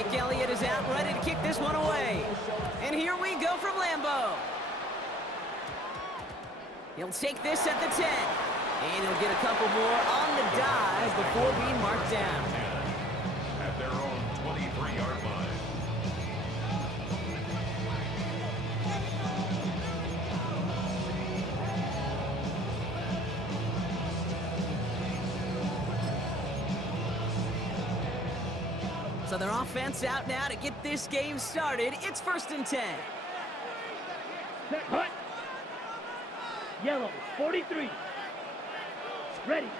Jake Elliott is out ready to kick this one away. And here we go from Lambeau. He'll take this at the 10. And he'll get a couple more on the dive before being marked down. At their own 23-yard line. So their offense out now to get this game started. It's 1st and 10. Set, hut. Yellow, 43. Ready.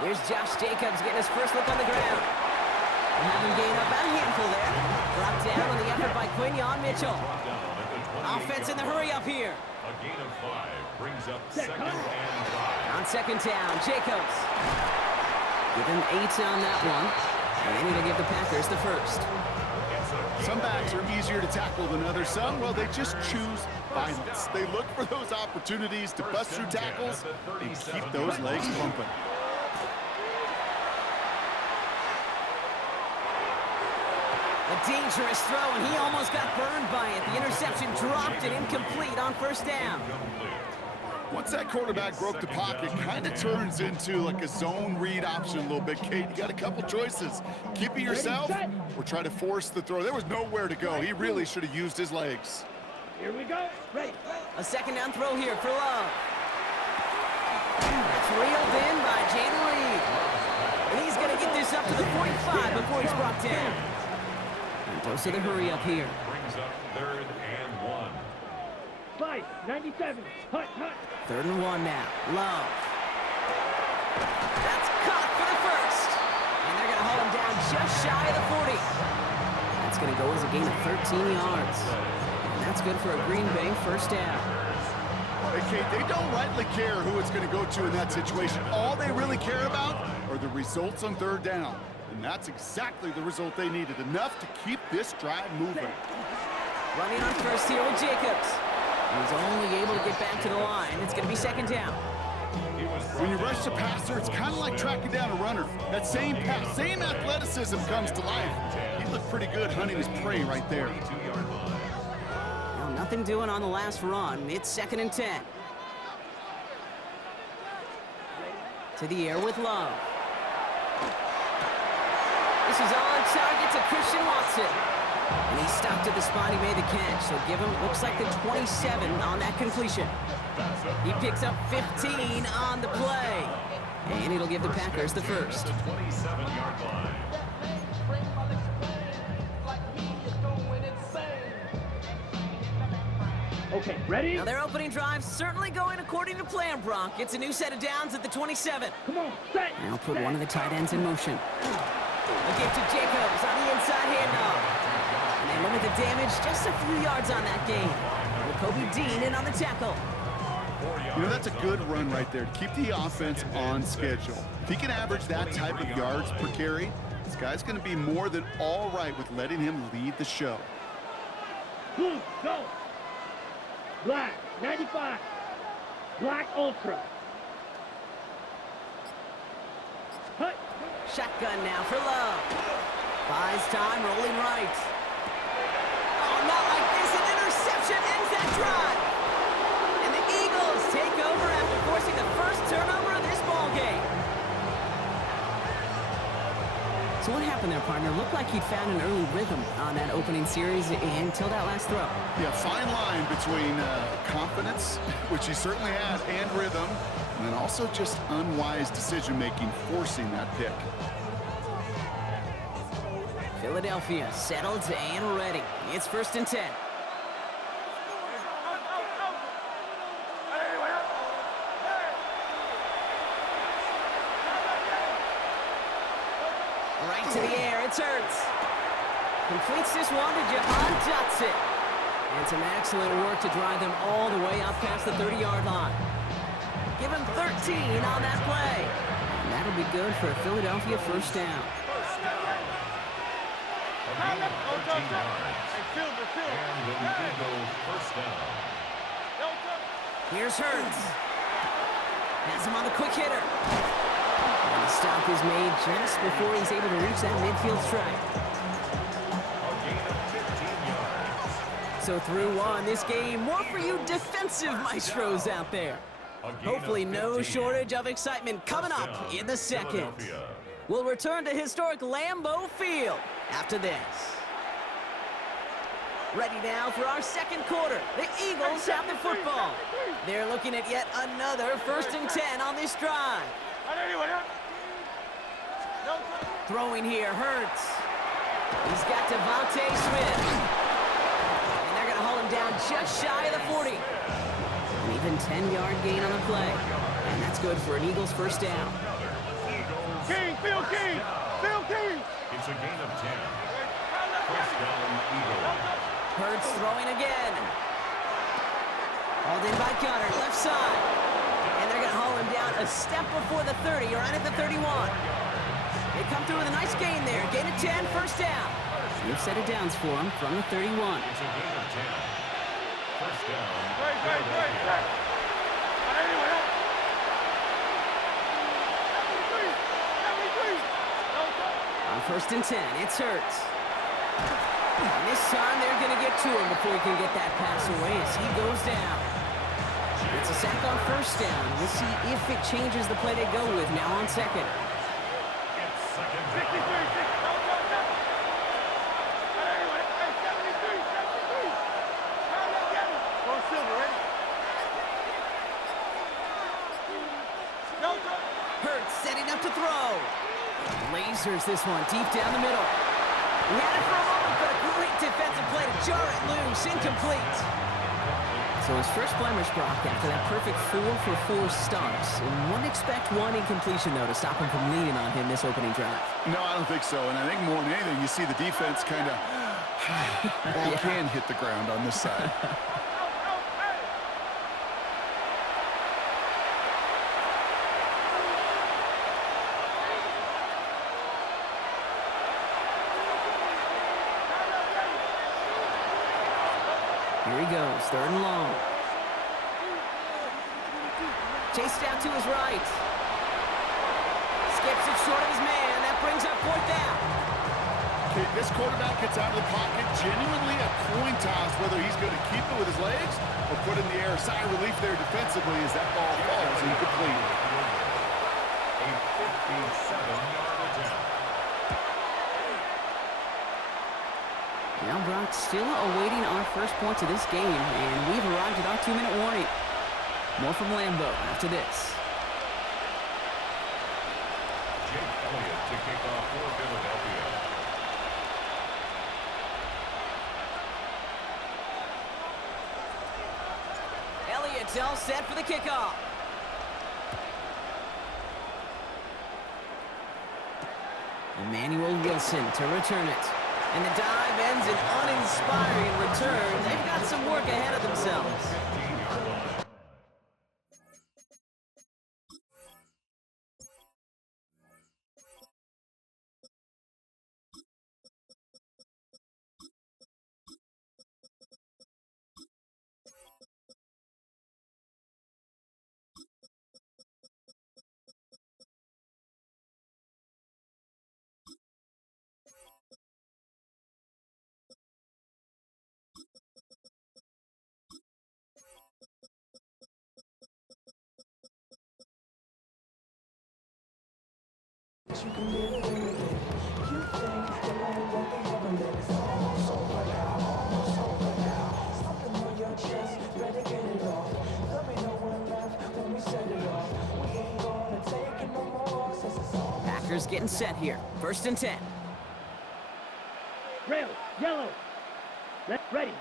Here's Josh Jacobs getting his first look on the ground. And have him gain up about a handful there. Brought down on the effort by Quinion Mitchell. Offense in the hurry up here. A gain of 5 brings up 2nd and 5. On 2nd down, Jacobs. Give him 8 on that one. And it'll give the Packers the first. Some backs are easier to tackle than others. Some, well, they just choose violence. They look for those opportunities to bust through tackles and keep those legs pumping. A dangerous throw, and he almost got burned by it. The interception dropped it incomplete on 1st down. Once that quarterback broke the pocket, kind of turns into like a zone read option a little bit. Kate, you got a couple choices. Keep it yourself or try to force the throw. There was nowhere to go. He really should have used his legs. Here we go. Right. A 2nd down throw here for Love. It's reeled in by Jaden Reed. And he's going to get this up to the 45 before he's brought down. And goes to the hurry up here. Brings up 3rd and 1. 5, 97. Hut, hut. 3rd and 1 now. Love. That's caught for the first. And they're going to hold him down just shy of the 40. That's going to go as a gain of 13 yards. And that's good for a Green Bay 1st down. Hey, Kate, they don't rightly care who it's going to go to in that situation. All they really care about are the results on 3rd down. And that's exactly the result they needed. Enough to keep this drive moving. Running on 1st here with Jacobs. He's only able to get back to the line. It's going to be 2nd down. When you rush the passer, it's kind of like tracking down a runner. That same pass, same athleticism comes to life. He looked pretty good hunting his prey right there. Well, nothing doing on the last run. It's 2nd and 10. To the air with Love. This is on target to Christian Watson. And he stopped at the spot he made the catch, so give him, looks like the 27 on that completion. He picks up 15 on the play. And it'll give the Packers the first. 27-yard line. Okay, ready? Now their opening drive certainly going according to plan, Bronk. It's a new set of downs at the 27. Come on, set. Now put one of the tight ends in motion. A give to Jacobs on the inside handoff. And they limit the damage just a few yards on that game. With Kobe Dean in on the tackle. You know, that's a good run right there to keep the offense on schedule. If he can average that type of yards per carry, this guy's going to be more than all right with letting him lead the show. Blue, go. Black, 95. Black Ultra. Hut. Shotgun now for Love. Buys time, rolling right. Oh, not like this. An interception ends that drive. And the Eagles take over after forcing the first turnover of this ball game. So what happened there, partner? Looked like he'd found an early rhythm on that opening series until that last throw. Yeah, fine line between confidence, which he certainly had, and rhythm, and then also just unwise decision-making, forcing that pick. Philadelphia settled and ready. It's 1st and 10. Right to the air, it's Hurts. Completes this one to Jahan Dotson. And some excellent work to drive them all the way up past the 30-yard line. Give him 13 on that play. And that'll be good for a Philadelphia 1st down. And the Eagles 1st down. Here's Hurts. Has him on the quick hitter. And the stop is made just before he's able to reach that midfield strike. So through one, this game more for you defensive maestros out there. Hopefully no shortage of excitement coming up in the second. We'll return to historic Lambeau Field after this. Ready now for our second quarter. The Eagles have the football. They're looking at yet another 1st and 10 on this drive. Throwing here, Hurts. He's got Devontae Smith. And they're going to hold him down just shy of the 40. An even 10-yard gain on the play. And that's good for an Eagles first down. King, Phil King! Phil King! It's a gain of 10. First down, Eagles. Hurts throwing again. Hauled in by Gunner, left side. And they're going to haul him down a step before the 30, right at the 31. They come through with a nice gain there. Gain of 10, first down. New set of downs for him from the 31. It's a gain of 10. First down. On 1st and 10, it's Hurts. And this time they're going to get to him before he can get that pass away as he goes down. It's a sack on first down. We'll see if it changes the play they go with now on second. It's second down. Hurts setting up to throw. Lasers this one deep down the middle. He had it for a moment, but a great defensive play to jar it loose. Incomplete. So his first blemish, Brock, after that perfect 4-for-4 starts. And wouldn't expect one incompletion, though, to stop him from leaning on him this opening drive. No, I don't think so. And I think more than anything, you see the defense kind of all can hit the ground on this side. Here he goes, 3rd and long. Chased out to his right. Skips it short of his man. That brings up 4th down. Okay, this quarterback gets out of the pocket, genuinely a coin toss whether he's going to keep it with his legs or put it in the air. Sigh of relief there defensively as that ball falls incomplete. A 57-yard attempt. Now Brock still awaiting our first points of this game, and we've arrived at our 2-minute warning. More from Lambeau after this. Jake Elliott to kick off for Philadelphia. Elliott's all set for the kickoff. Emmanuel Wilson to return it. And the dive ends in uninspiring return. They've got some work ahead of themselves. 15-yard line. Packers getting set here. 1st and 10. Rail, yellow. Ready.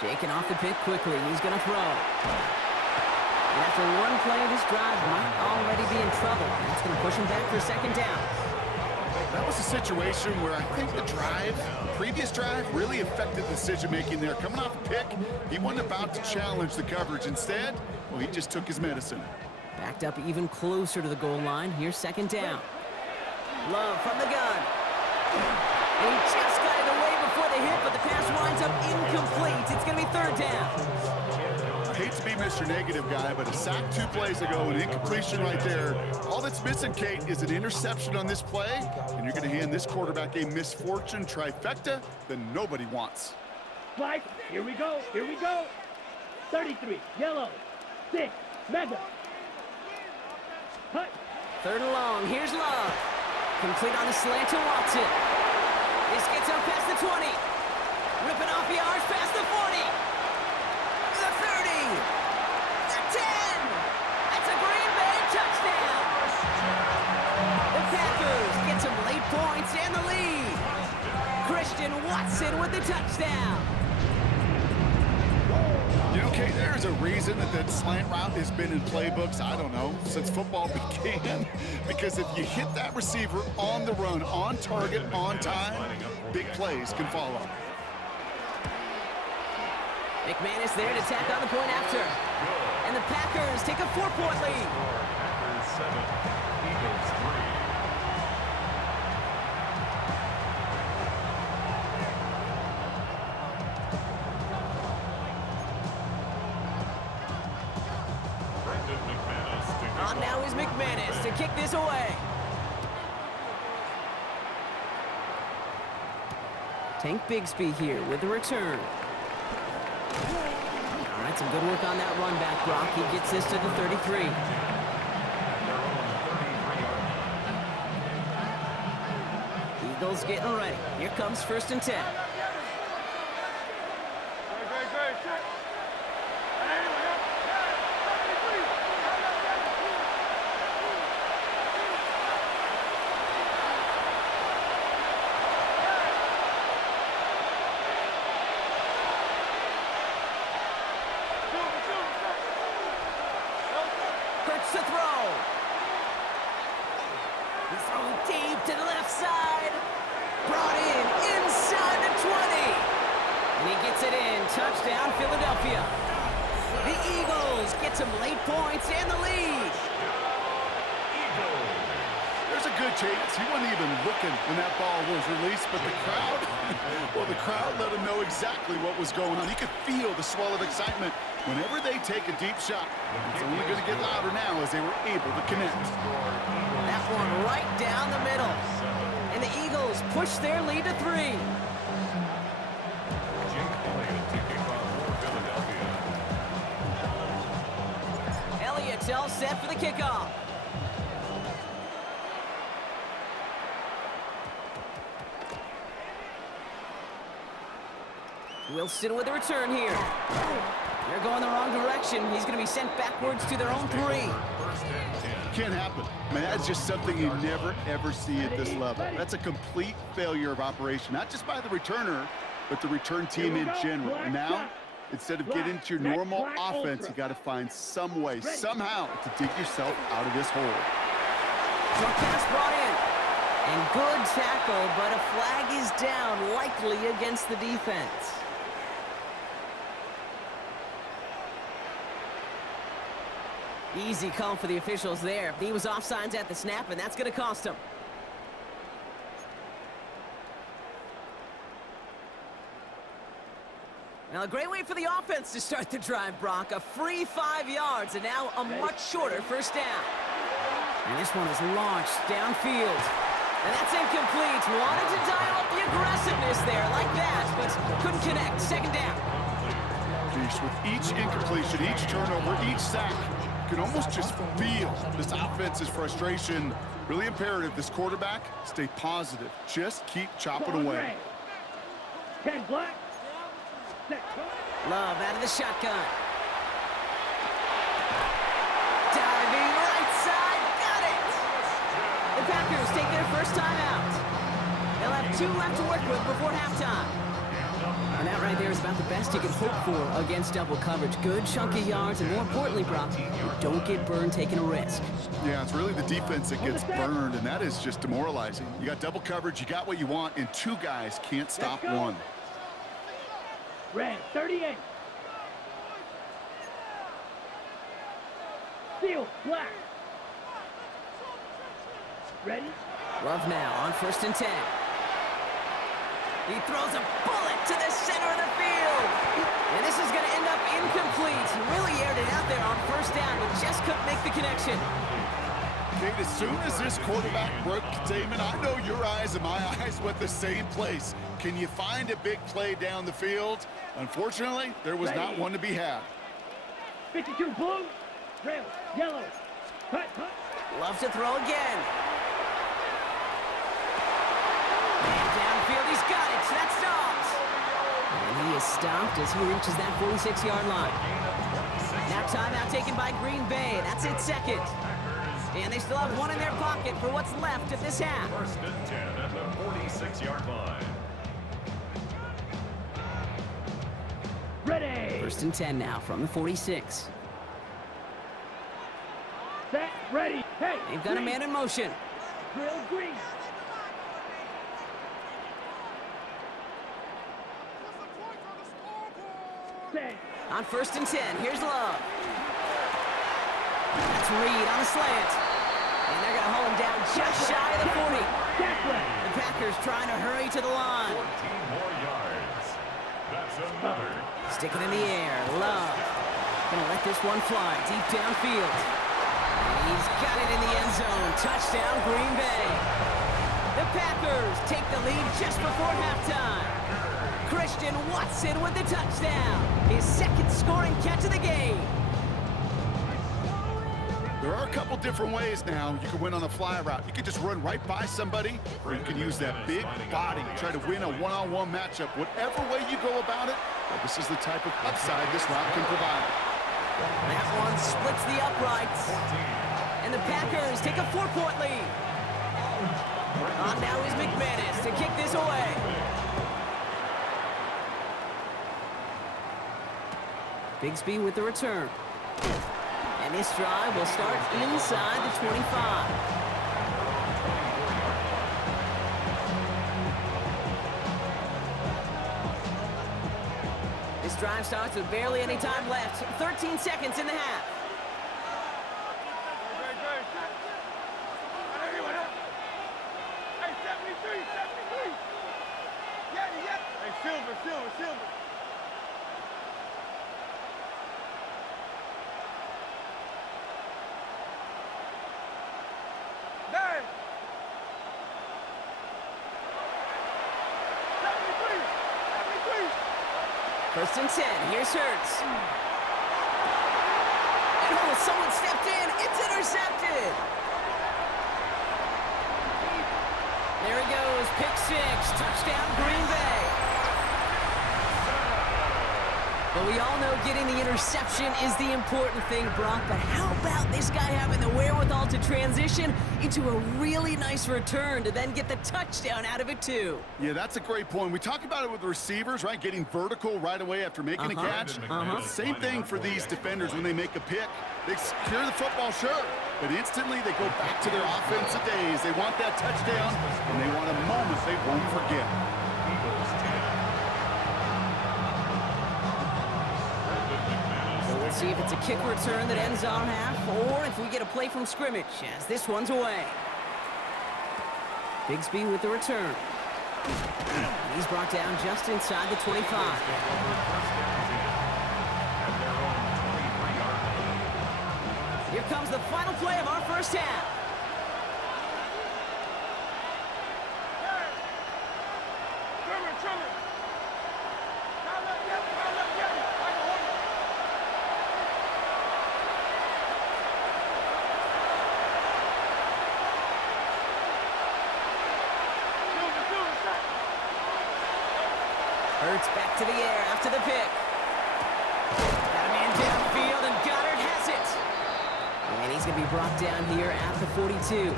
Shaking off the pick quickly. He's going to throw. And after one play, this drive might already be in trouble. That's going to push him back for 2nd down. That was a situation where I think the previous drive, really affected decision-making there. Coming off a pick, he wasn't about to challenge the coverage. Instead, well, he just took his medicine. Backed up even closer to the goal line. Here's 2nd down. Love from the gun. And he just got it away before the hit, but the pass winds up incomplete. It's going to be 3rd down. I hate to be Mr. Negative guy, but a sack 2 plays ago, an incompletion right there. All that's missing, Kate, is an interception on this play, and you're going to hand this quarterback a misfortune trifecta that nobody wants. Spike. Here we go. Here we go. 33. Yellow. 6. Mega. Hut. 3rd and long. Here's Love. Complete on the slant to Watson. This gets up past the 20. Ripping off yards past the 40. The 30. The 10. That's a Green Bay touchdown. The Packers get some late points and the lead. Christian Watson with the touchdown. You know, Kate, there's a reason that slant route has been in playbooks, I don't know, since football began. Because if you hit that receiver on the run, on target, on time, big plays can follow. McManus there to tack on the point after. And the Packers take a 4-point lead. Packers 7, Eagles 3. On now is McManus to kick this away. Tank Bigsby here with the return. All right, some good work on that run back, Brock. He gets this to the 33. Eagles getting ready. Here comes 1st and 10. Hurts to throw. He's throwing deep to the left side. Brought in inside the 20. And he gets it in. Touchdown, Philadelphia. The Eagles get some late points and the lead. There's a good chance he wasn't even looking when that ball was released, but the crowd, well, the crowd let him know exactly what was going on. He could feel the swell of excitement. Whenever they take a deep shot, it's only going to get louder now as they were able to connect. That one right down the middle. And the Eagles push their lead to 3. Elliott's all set for the kickoff. Wilson with the return here. They're going the wrong direction. He's going to be sent backwards to their own 3. Can't happen. I mean, that's just something you never, ever see at this level. That's a complete failure of operation, not just by the returner, but the return team in general. And now, instead of getting into your normal offense, you got to find some way, somehow, to dig yourself out of this hole. Short pass brought in. And good tackle, but a flag is down, likely against the defense. Easy call for the officials there. He was offsides at the snap, and that's going to cost him. Now, a great way for the offense to start the drive, Brock. A free 5 yards, and now a much shorter 1st down. And this one is launched downfield. And that's incomplete. Wanted to dial up the aggressiveness there like that, but couldn't connect. 2nd down. Jeez, with each incompletion, each turnover, each sack, you can almost just feel this offense's frustration. Really imperative, this quarterback, stay positive. Just keep chopping away. 10 black. Love out of the shotgun. Diving right side. Got it. The Packers take their first time out. They'll have 2 left to work with before halftime. And that right there is about the best you can hope for against double coverage. Good chunky yards, and more importantly, Brock, you don't get burned taking a risk. Yeah, it's really the defense that gets burned, and that is just demoralizing. You got double coverage, you got what you want, and 2 guys can't stop one. Red 38. Field black. Ready? Love now on 1st and 10. He throws a bullet to the center of the field. And this is going to end up incomplete. He really aired it out there on 1st down, but just couldn't make the connection. Kate, as soon as this quarterback broke containment, I know your eyes and my eyes went the same place. Can you find a big play down the field? Unfortunately, there was not one to be had. 52 blue, red, yellow. Cut. Loves to throw again. And downfield, he's got it. That stops. And he is stopped as he reaches that 46-yard line. Now timeout taken by Green Bay. That's it, second. And they still have one in their pocket for what's left of this half. First and 10 at the 46-yard line. Ready. First and 10 now from the 46. Set, ready. Hey. They've got a man in motion. Drill green. Set. On first and 10, here's Love. That's Reed on a slant. And they're going to hold him down just shy of the 40. The Packers trying to hurry to the line. 14 more yards. That's another. Sticking in the air, Love. Going to let this one fly deep downfield. And he's got it in the end zone. Touchdown, Green Bay. The Packers take the lead just before halftime. Christian Watson with the touchdown. His second scoring catch of the game. There are a couple different ways now. You can win on a fly route. You can just run right by somebody, or you can use that big body, try to win a one-on-one matchup. Whatever way you go about it, well, this is the type of upside this route can provide. That one splits the uprights. And the Packers take a 4-point lead. On now is McManus to kick this away. Bigsby with the return. And this drive will start inside the 25. This drive starts with barely any time left. 13 seconds in the half. Silver. Nine. 73. First and 10. Here's Hurts. And oh, someone stepped in. It's intercepted. There he goes. Pick 6. Touchdown, Green Bay. But we all know getting the interception is the important thing, Brock. But how about this guy having the wherewithal to transition into a really nice return to then get the touchdown out of it, too? Yeah, that's a great point. We talk about it with the receivers, right? Getting vertical right away after making a catch. Same thing for these defenders when they make a pick. They secure the football, sure, but instantly they go back to their offensive days. They want that touchdown, and they want a moment they won't forget. Let's see if it's a kick return that ends our half, or if we get a play from scrimmage, as this one's away. Bigsby with the return. He's brought down just inside the 25. Here comes the final play of our first half. Hurts back to the air after the pick. Got a man downfield, and Goddard has it. And he's going to be brought down here at the 42.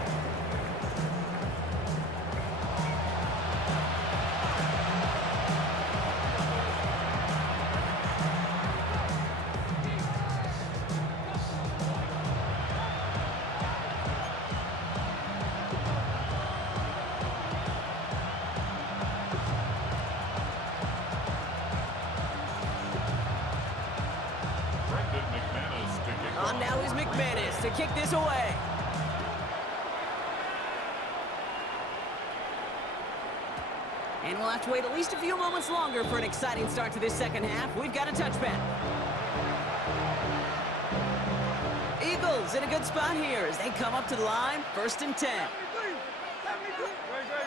On now is McManus to kick this away. And we'll have to wait at least a few moments longer for an exciting start to this second half. We've got a touchback. Eagles Eagles in a good spot here as they come up to the line, 1st and 10. 73. 73. Wait, man.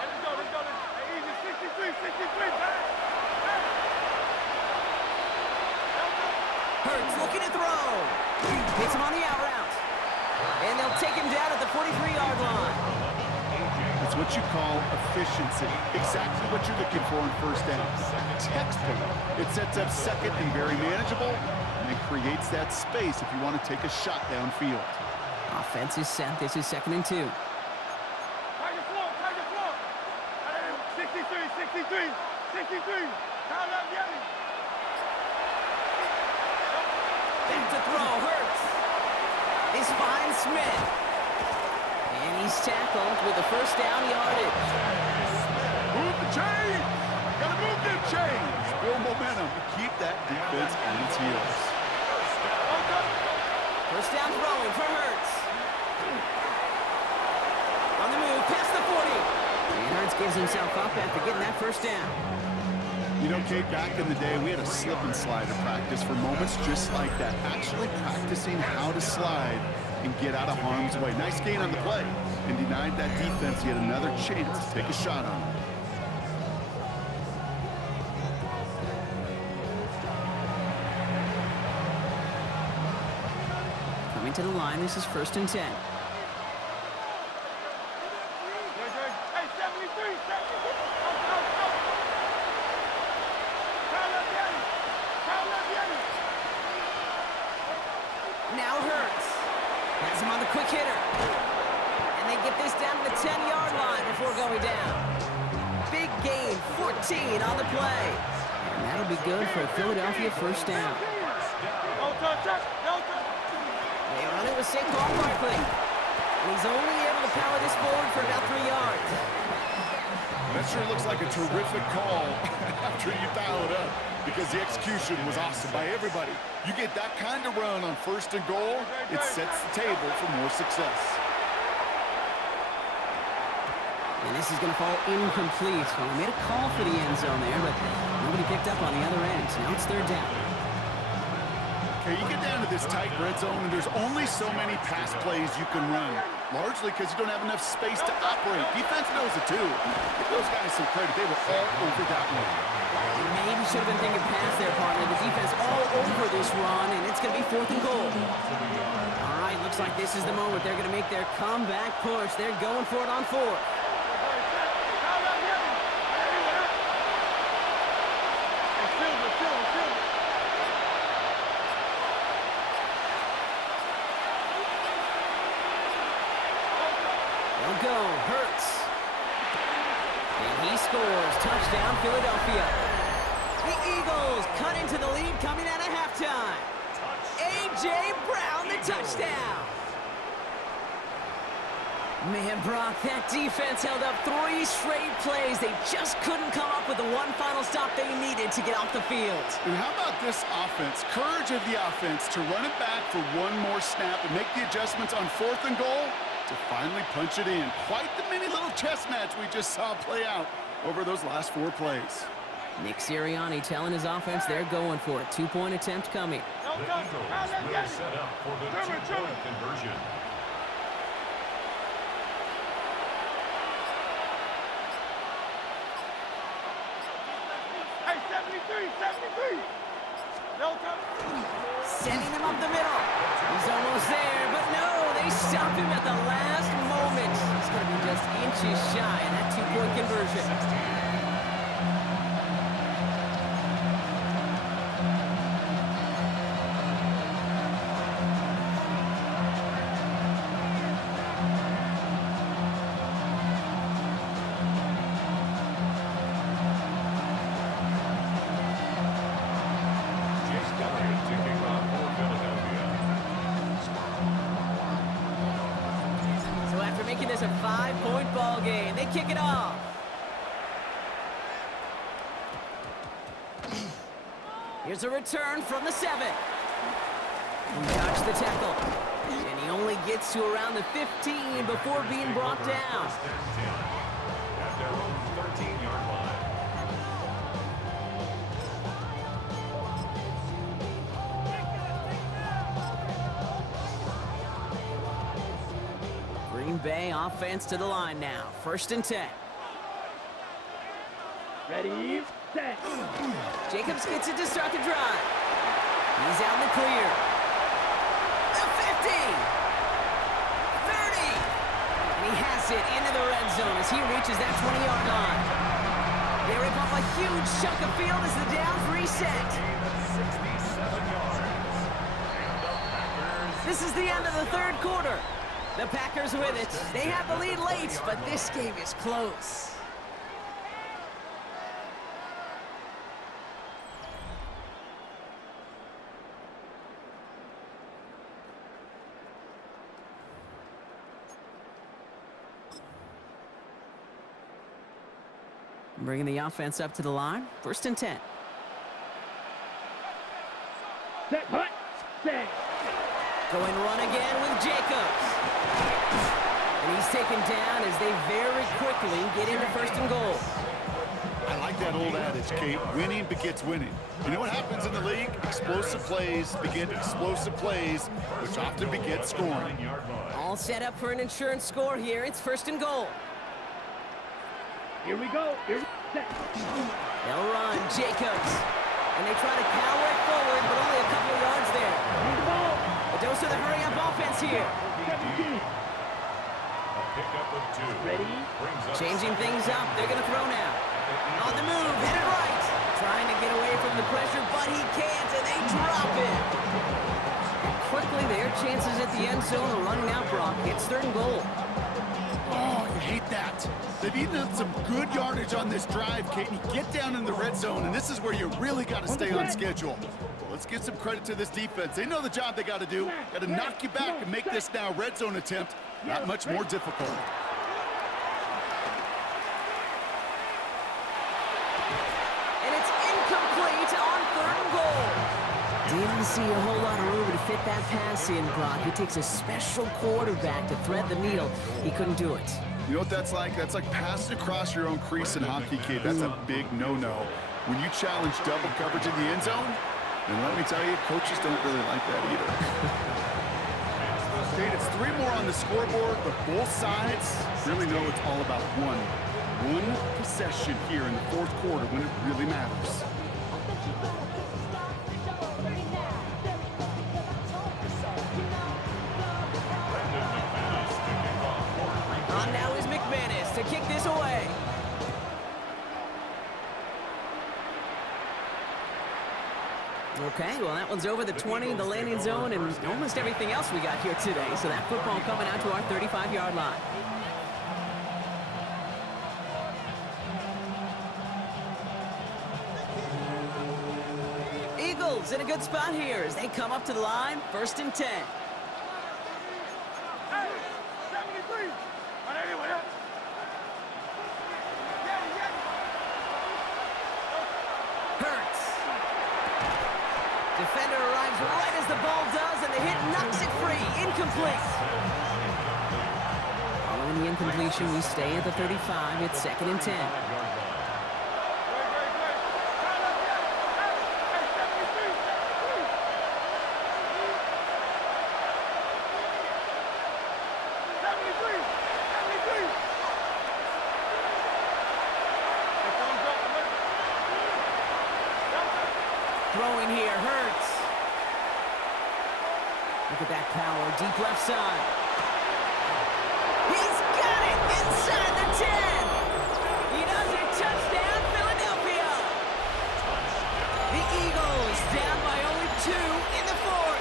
Let's go. Hey, easy. 63. Hurts looking to throw. Hits him on the out route. And they'll take him down at the 43-yard line. It's what you call efficiency. Exactly what you're looking for in first down. Textbook. It sets up second and very manageable, and it creates that space if you want to take a shot downfield. Offense is set. This is 2nd and 2. Target floor. 63. Count up, Yelly. Back to throw. Hurts. He's fine Smith. And he's tackled with the 1st down yardage. Move the chain! Gotta move them chains! Build momentum. Keep that defense on its heels. 1st down throwing for Hurts. On the move, past the 40. And Hurts gives himself up after getting that 1st down. You know, Kate, back in the day, we had a slip and slide of practice for moments just like that. Actually practicing how to slide and get out of harm's way. Nice gain on the play, and denied that defense yet another chance to take a shot on him. Coming to the line, this is 1st and 10. Hey, 73. Count up, Yelly. Now Hurts. Has him on the quick hitter. And they get this down to the 10-yard line before going down. Big gain, 14 on the play. And that'll be good for a Philadelphia 1st down. No touch. They run it with Saquon Barkley. And he's only able to power this forward for about 3 yards. That sure looks like a terrific call after you dial it up, because the execution was awesome by everybody. You get that kind of run on 1st and goal, it sets the table for more success. And this is going to fall incomplete. Well, they made a call for the end zone there, but nobody picked up on the other end. So now it's 3rd down. Okay, you get down to this tight red zone, and there's only so many pass plays you can run, largely because you don't have enough space to operate. Defense knows it too. Give those guys some credit. They were all over that one. Maybe should have been thinking pass there, partner. The defense all over this run, and it's going to be 4th and goal. All right, looks like this is the moment they're going to make their comeback push. They're going for it on 4th. They'll go. Hurts. And he scores. Touchdown, Philadelphia. The Eagles cut into the lead coming out of halftime. A.J. Brown, the touchdown. Man, Brock, that defense held up 3 straight plays. They just couldn't come up with the one final stop they needed to get off the field. And how about this offense? Courage of the offense to run it back for one more snap and make the adjustments on 4th and goal to finally punch it in. Quite the mini little chess match we just saw play out over those last 4 plays. Nick Sirianni telling his offense they're going for it. 2-point attempt coming. The Eagles will set up for the 2-point conversion. Hey, 73. No touch. Sending him up the middle. He's almost there, but no, they stop him at the last moment. He's going to be just inches shy in that 2-point conversion. Making this a 5-point ball game. They kick it off. Here's a return from the 7. He dodged the tackle. And he only gets to around the 15 before being brought down. At their own 13-yard line. Bay offense to the line now. 1st and 10. Ready, set. Jacobs gets it to start the drive. He's out in the clear. The 50. 30. And he has it into the red zone as he reaches that 20-yard line. They rip off a huge chunk of field as the downs reset. 67 yards. And the Packers. This is the end of the 3rd quarter. The Packers with it. They have the lead late, but this game is close. Bringing the offense up to the line. 1st and 10. Set, hut, set. Going run again with Jacobs. And he's taken down as they very quickly get into 1st and goal. I like that old adage, Kate. Winning begets winning. You know what happens in the league? Explosive plays beget explosive plays, which often begets scoring. All set up for an insurance score here. It's 1st and goal. Here we go. Here we set. They'll run. Jacobs. And they try to power it forward, but only a couple of yards there. Here's the ball. A dose of the hurry-up offense here. 17. A pickup of 2. Ready. Brings up Changing things up. They're going to throw now. On the move. Headed right. Trying to get away from the pressure, but he can't, and they drop it. And quickly, their chances at the end zone are running out, Brock. It's 3rd and goal. Oh, you hate that. They've eaten up some good yardage on this drive, Kate. You get down in the red zone, and this is where you really got to stay on schedule. Well, let's give some credit to this defense. They know the job they got to do. Got to knock you back and make this now red zone attempt not much more difficult. And it's incomplete on 3rd and goal. Didn't see a whole lot of room to fit that pass in, Brock. It takes a special quarterback to thread the needle. He couldn't do it. You know what that's like? That's like passing across your own crease in hockey, Kate. That's a big no-no. When you challenge double coverage in the end zone, and let me tell you, coaches don't really like that either. Kate, it's 3 more on the scoreboard, but both sides really know it's all about one possession here in the 4th quarter when it really matters. On now is McManus to kick this away. Okay, well, that one's over the 20, the landing zone, and almost everything else we got here today. So that football coming out to our 35-yard line. Eagles in a good spot here as they come up to the line. 1st and 10. Hey, 73. On anyway, yeah. Hurts. Defender arrives right as the ball does, and the hit knocks it free. Incomplete. Following the incompletion, we stay at the 35. It's 2nd and 10. Throwing here, Hurts. Look at that power, deep left side. He's got it inside the 10. He does it, touchdown, Philadelphia. The Eagles down by only 2 in the 4th.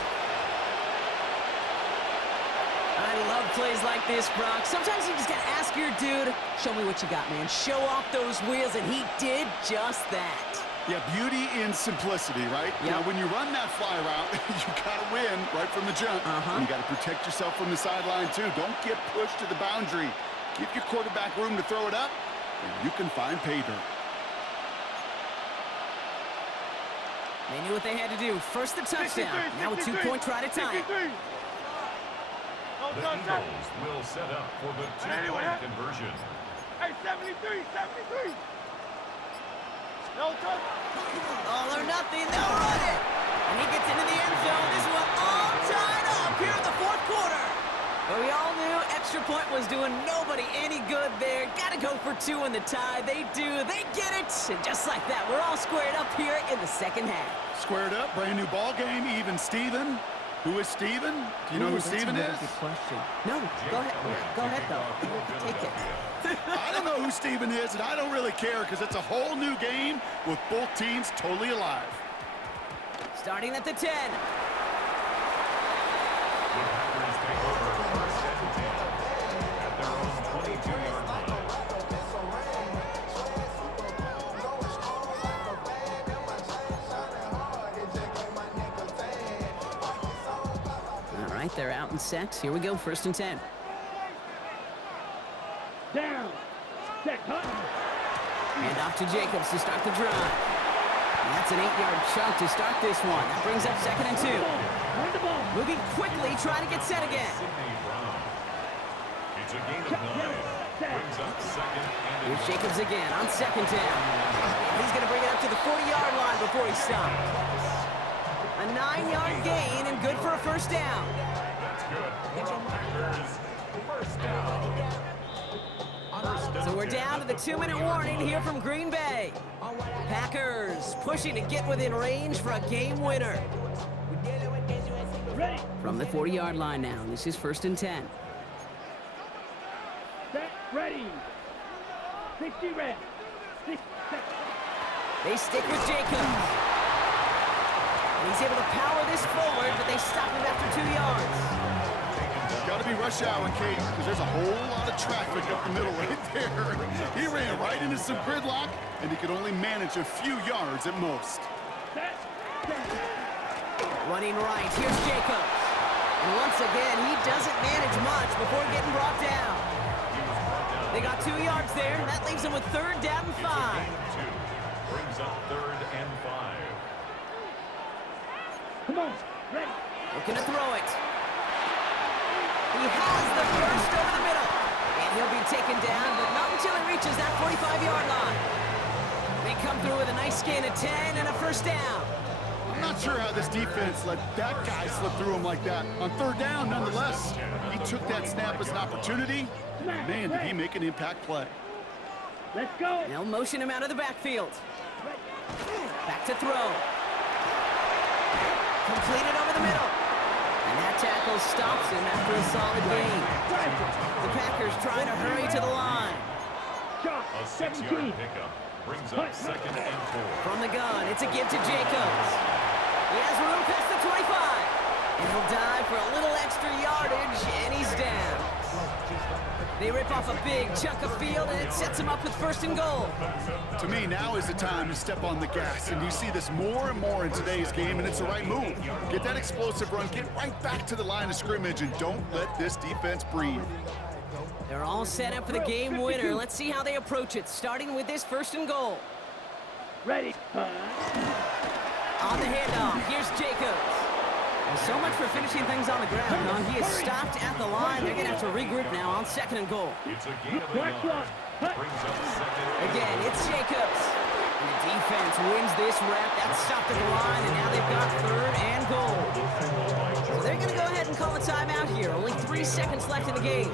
I love plays like this, Brock. Sometimes you just gotta ask your dude, show me what you got, man. Show off those wheels, and he did just that. Yeah, beauty in simplicity, right? Yep. Now, when you run that fly route, you got to win right from the jump. And you got to protect yourself from the sideline, too. Don't get pushed to the boundary. Give your quarterback room to throw it up, and you can find pay dirt. They knew what they had to do. First the touchdown. Now a 2-point try to tie it. The Eagles will set up for the 2-point conversion. Hey, 73, 73. No touch. All or nothing, they'll run it. And he gets into the end zone. This one all tied up here in the 4th quarter. But we all knew extra point was doing nobody any good there. Gotta go for two in the tie. They do. They get it. And just like that, we're all squared up here in the second half. Squared up, brand new ball game, even Steven. Who is Steven? Do you know who Steven is? That's a good question. No, go ahead. Go ahead, though. Take it. I don't know who Steven is, and I don't really care because it's a whole new game with both teams totally alive. Starting at the 10. At their own 22-yard line. All right, they're out in sets. Here we go, 1st and 10. Down. Set. Hut. And off to Jacobs to start the drive. And that's an 8-yard chunk to start this one. That brings up 2nd and 2. Run the ball. Moving quickly, trying to get set again. It's a gain of 9. Brings up 2nd and Here's Jacobs again on 2nd down. He's going to bring it up to the 40-yard line before he stopped. A 9-yard gain and good for a 1st down. That's good. Packers, 1st down. So we're down to the 2-minute warning here from Green Bay. Packers pushing to get within range for a game winner. Ready. From the 40-yard line now, this is 1st and 10. Set. Ready. 60 red. 6 set. They stick with Jacobs. And he's able to power this forward, but they stop him after 2 yards. Got to be rush hour, Kate, because there's a whole lot of traffic up the middle right there. He ran right into some gridlock, and he could only manage a few yards at most. Set. Set. Running right, here's Jacobs. And once again, he doesn't manage much before getting brought down. They got 2 yards there. That leaves them with 3rd down and 5. Brings up 3rd and 5. Come on. Ready. Looking to throw it. He has the first over the middle. And he'll be taken down, but not until he reaches that 45-yard line. They come through with a nice gain of 10 and a 1st down. I'm not sure how this defense let that guy slip through him like that. On 3rd down, nonetheless, he took that snap as an opportunity. Man, did he make an impact play. Let's go. They'll motion him out of the backfield. Back to throw. Completed over the middle. And that tackle stops him after a solid gain. The Packers trying to hurry to the line. Shot. A 17. 6-yard pickup. Brings up 2nd and 4. From the gun, it's a give to Jacobs. He has room past the 25. And he'll dive for a little extra yardage, and he's down. They rip off a big chunk of field, and it sets him up with 1st and goal. To me, now is the time to step on the gas, and you see this more and more in today's game, and it's the right move. Get that explosive run, get right back to the line of scrimmage, and don't let this defense breathe. They're all set up for the game winner. Let's see how they approach it, starting with this 1st and goal. Ready. On the handoff, here's Jacobs. Well, so much for finishing things on the ground, huh? He is stopped at the line. They're going to have to regroup now on 2nd and goal. It's a gain of 9. Brings up 2nd and Again, it's Jacobs. And the defense wins this rep. That's stopped at the line, and now they've got 3rd and goal. So they're going to go ahead and call a timeout here. Only 3 seconds left in the game.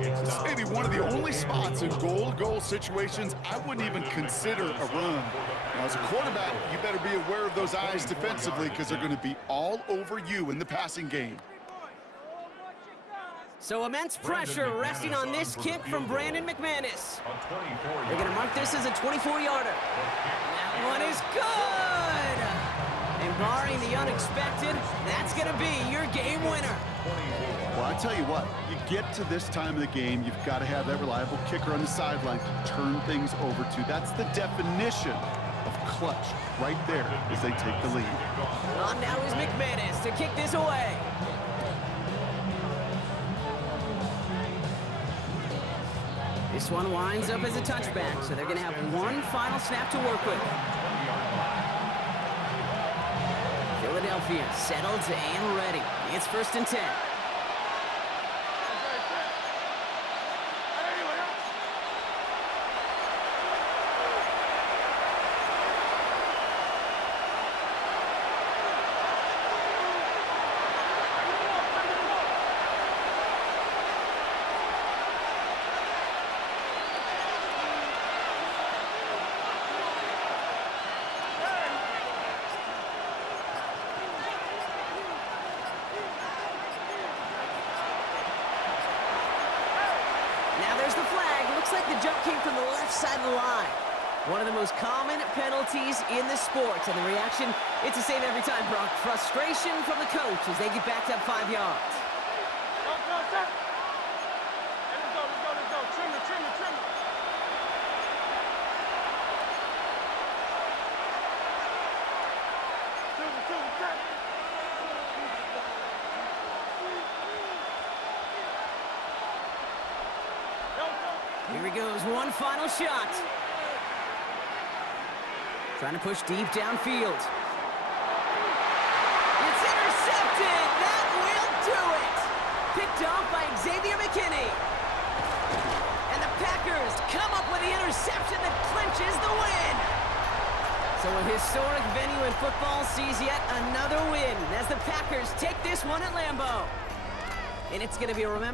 This is maybe one of the only spots in goal-to-goal situations I wouldn't even consider a run. Now, as a quarterback, you better be aware of those eyes defensively because they're going to be all over you in the passing game. So immense pressure resting on this kick from Brandon McManus. a 24-yard. They're going to mark this as a 24-yarder. That one is good! And barring the unexpected, that's going to be your game winner. Well, I tell you what, you get to this time of the game, you've got to have that reliable kicker on the sideline to turn things over to. That's the definition of clutch right there as they take the lead. On now is McManus to kick this away. This one winds up as a touchback, so they're going to have one final snap to work with. Philadelphia settled and ready. It's 1st and 10. Now there's the flag. Looks like the jump came from the left side of the line. One of the most common penalties in the sport. And the reaction, it's the same every time, Brock. Frustration from the coach as they get backed up 5 yards. Go, set. Hey, let's go. Trim it. Silver, set. Go. Here he goes, one final shot. Trying to push deep downfield. It's intercepted! That will do it! Picked off by Xavier McKinney. And the Packers come up with the interception that clinches the win. So a historic venue in football sees yet another win as the Packers take this one at Lambeau. And it's going to be remembered.